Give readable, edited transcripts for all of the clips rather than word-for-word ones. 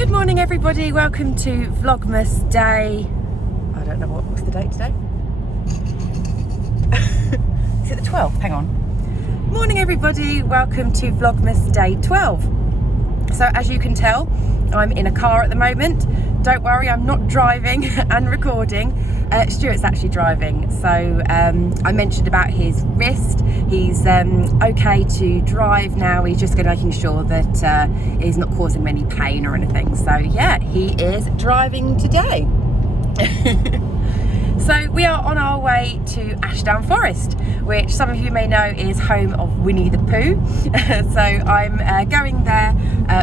Good morning everybody, welcome to Vlogmas day, I don't know what's the date today? Is it the 12th? Hang on. Morning everybody, welcome to Vlogmas day 12. So as you can tell, I'm in a car at the moment. Don't worry, I'm not driving and recording. Stuart's actually driving. So I mentioned about his wrist. He's okay to drive now. He's just making sure that he's not causing any pain or anything. So yeah, he is driving today. So we are on our way to Ashdown Forest, which some of you may know is home of Winnie the Pooh. So I'm going there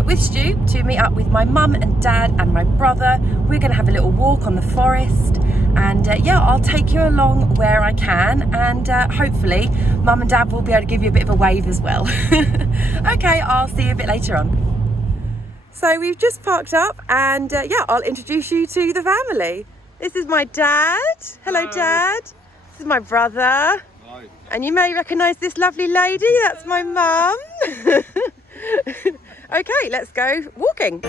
with Stu to meet up with my mum and dad and my brother. We're going to have a little walk on the forest, and yeah, I'll take you along where I can, and hopefully mum and dad will be able to give you a bit of a wave as well. Okay, I'll see you a bit later on. So we've just parked up, and yeah, I'll introduce you to the family. This is my dad. Hello, Dad. This is my brother. Hi. And you may recognise this lovely lady. That's my mum. Okay, let's go walking.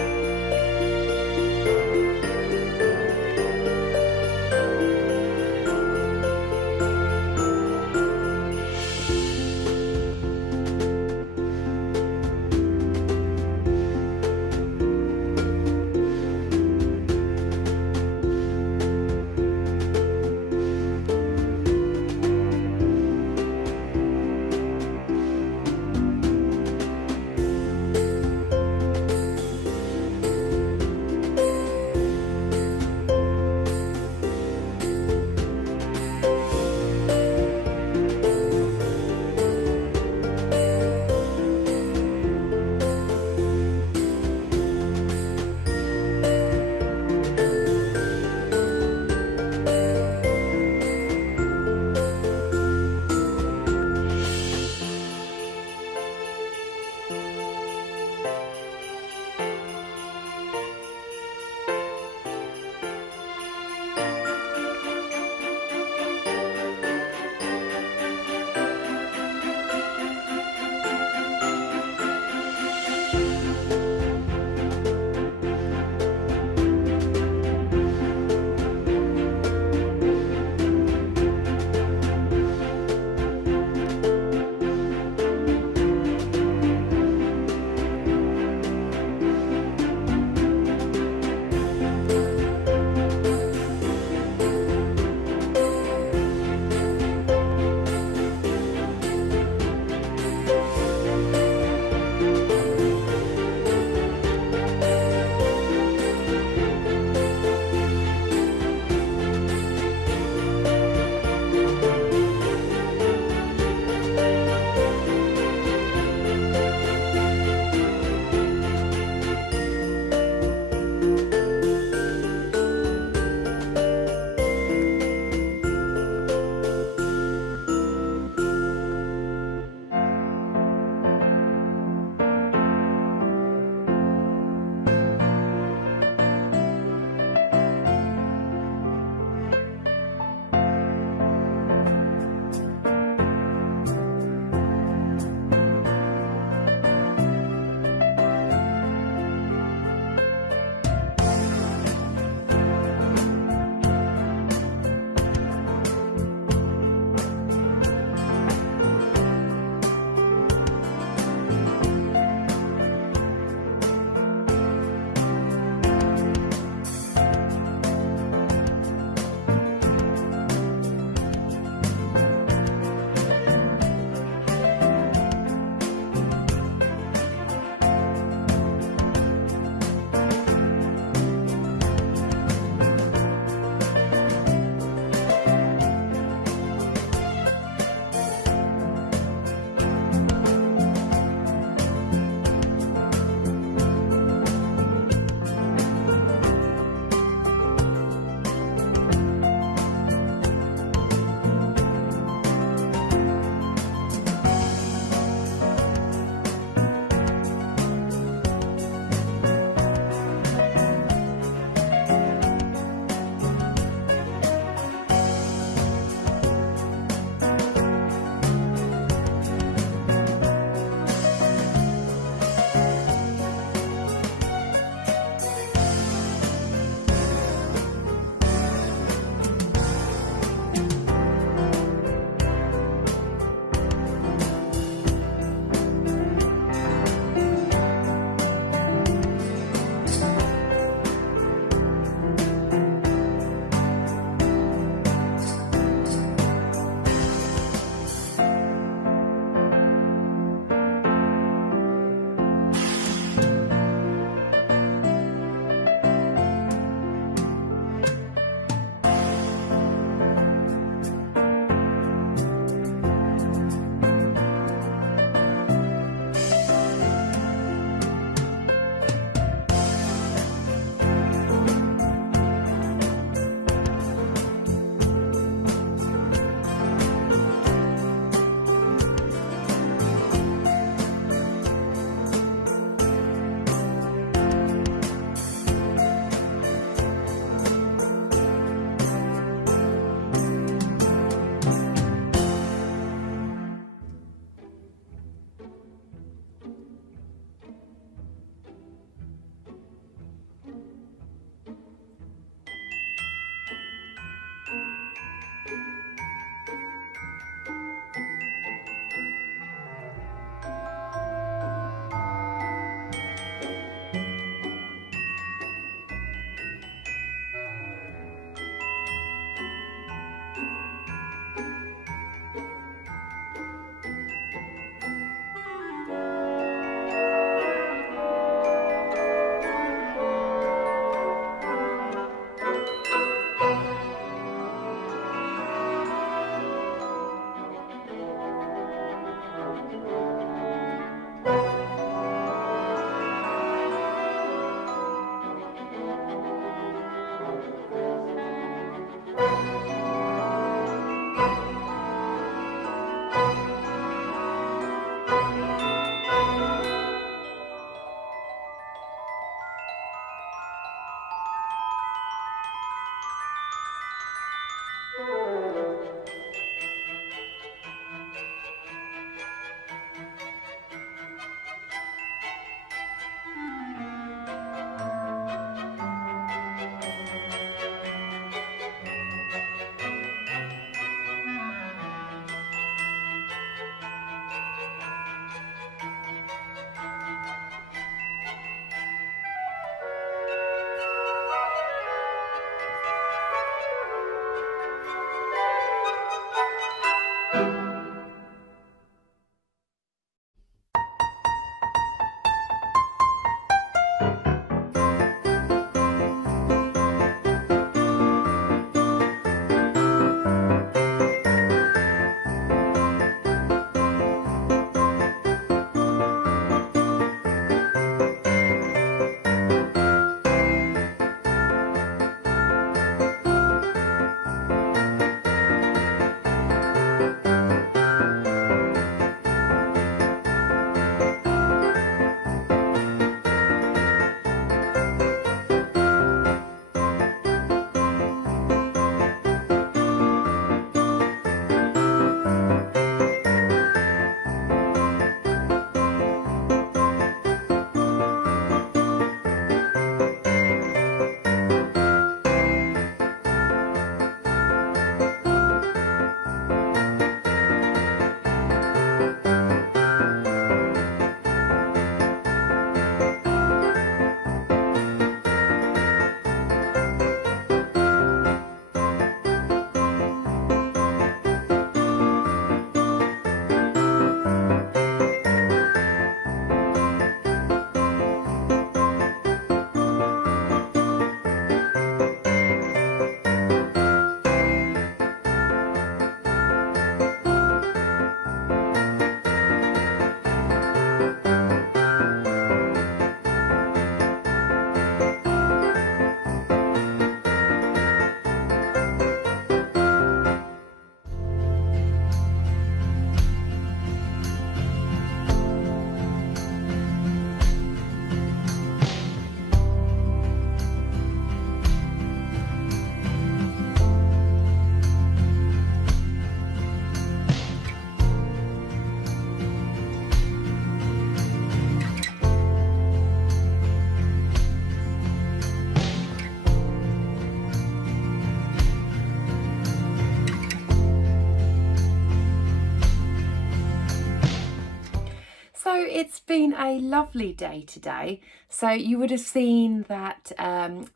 it's been a lovely day today. So you would have seen that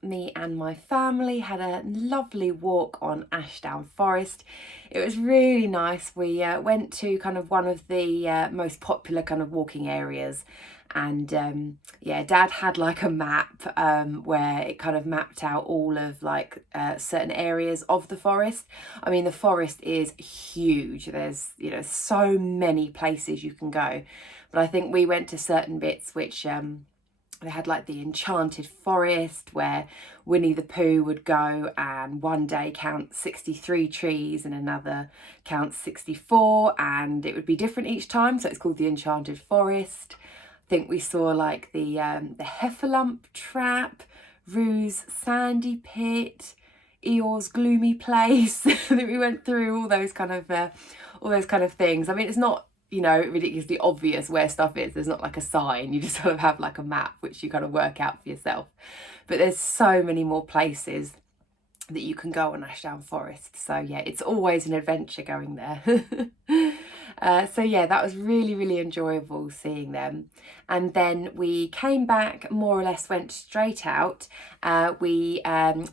me and my family had a lovely walk on Ashdown Forest. It was really nice. We went to kind of one of the most popular kind of walking areas, and yeah, Dad had like a map where it kind of mapped out all of like certain areas of the forest. I mean, the forest is huge. There's, you know, so many places you can go, but I think we went to certain bits which they had like the enchanted forest where Winnie the Pooh would go and one day count 63 trees and another count 64, and it would be different each time, so it's called the enchanted forest. I think we saw like the Heffalump trap, Rue's sandy pit, Eeyore's gloomy place. That we went through all those kind of things. I mean, it's not, you know, ridiculously obvious where stuff is. There's not like a sign. You just sort of have like a map which you kind of work out for yourself. But there's so many more places that you can go on Ashdown Forest. So yeah, it's always an adventure going there. So yeah, that was really, really enjoyable seeing them. And then we came back, more or less went straight out. We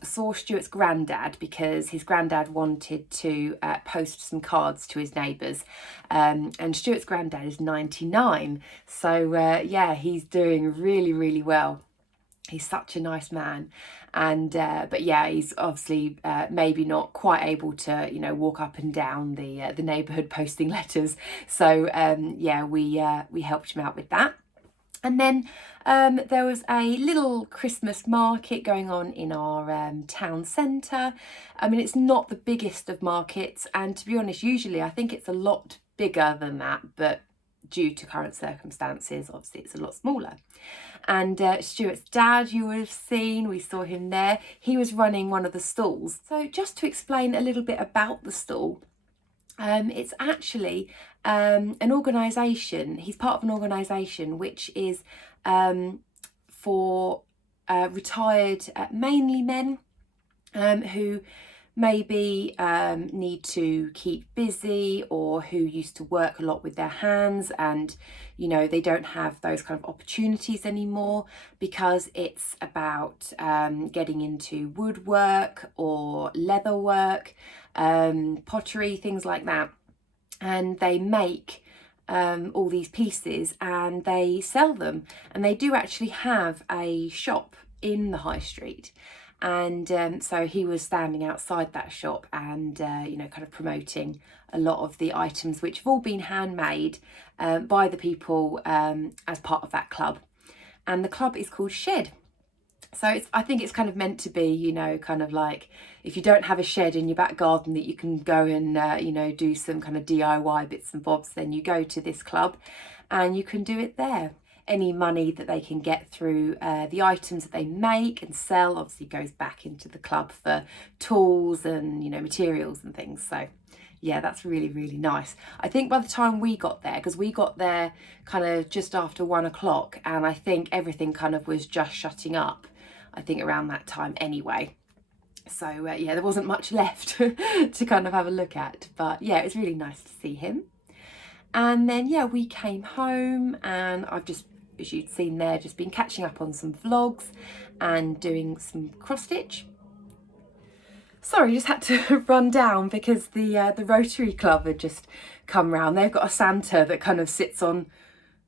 saw Stuart's granddad because his granddad wanted to post some cards to his neighbours. And Stuart's granddad is 99. So yeah, he's doing really, really well. He's such a nice man, and but yeah, he's obviously maybe not quite able to, you know, walk up and down the neighbourhood posting letters. So yeah, we helped him out with that. And then there was a little Christmas market going on in our town centre. I mean, it's not the biggest of markets, and to be honest, usually I think it's a lot bigger than that, but due to current circumstances, obviously it's a lot smaller. And Stuart's dad, you would have seen, we saw him there. He was running one of the stalls. So just to explain a little bit about the stall, it's actually an organisation. He's part of an organisation which is for retired, mainly men who maybe need to keep busy, or who used to work a lot with their hands, and you know, they don't have those kind of opportunities anymore, because it's about getting into woodwork or leather work, pottery, things like that. And they make all these pieces and they sell them, and they do actually have a shop in the high street. And so he was standing outside that shop and, you know, kind of promoting a lot of the items which have all been handmade by the people as part of that club. And the club is called Shed. So I think it's kind of meant to be, you know, kind of like if you don't have a shed in your back garden that you can go and, you know, do some kind of DIY bits and bobs, then you go to this club and you can do it there. Any money that they can get through the items that they make and sell obviously goes back into the club for tools and, you know, materials and things. So yeah, that's really, really nice. I think by the time we got there, because we got there kind of just after 1 o'clock, and I think everything kind of was just shutting up, I think around that time anyway. So yeah, there wasn't much left to kind of have a look at, but yeah, it was really nice to see him. And then yeah, we came home, and I've just, as you'd seen there, just been catching up on some vlogs and doing some cross stitch. Sorry, just had to run down because the Rotary Club had just come round. They've got a Santa that kind of sits on,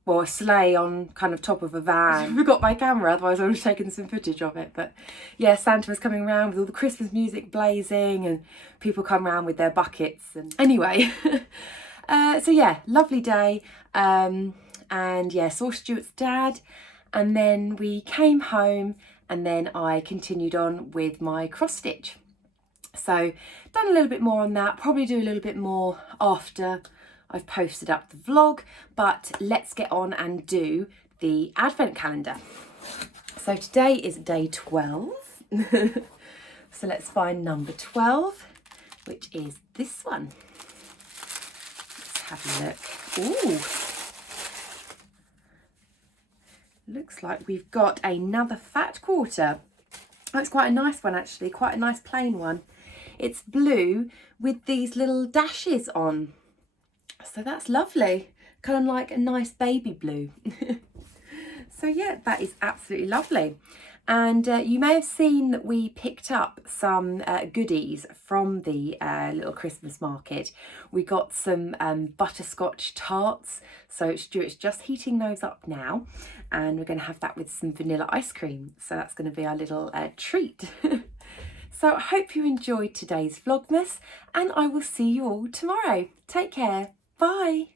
well, a sleigh on kind of top of a van. I forgot my camera, otherwise I would have taken some footage of it. But yeah, Santa was coming around with all the Christmas music blazing, and people come around with their buckets. And anyway, so yeah, lovely day. And yeah, saw Stuart's dad, and then we came home, and then I continued on with my cross stitch. So done a little bit more on that, probably do a little bit more after I've posted up the vlog, but let's get on and do the advent calendar. So today is day 12. So let's find number 12, which is this one. Let's have a look. Ooh. Looks like we've got another fat quarter. Oh, it's quite a nice one actually, quite a nice plain one. It's blue with these little dashes on. So that's lovely. kind of like a nice baby blue. So yeah, that is absolutely lovely. And you may have seen that we picked up some goodies from the little Christmas market. We got some butterscotch tarts. So Stuart's just heating those up now, and we're going to have that with some vanilla ice cream. So that's going to be our little treat. So I hope you enjoyed today's Vlogmas, and I will see you all tomorrow. Take care. Bye.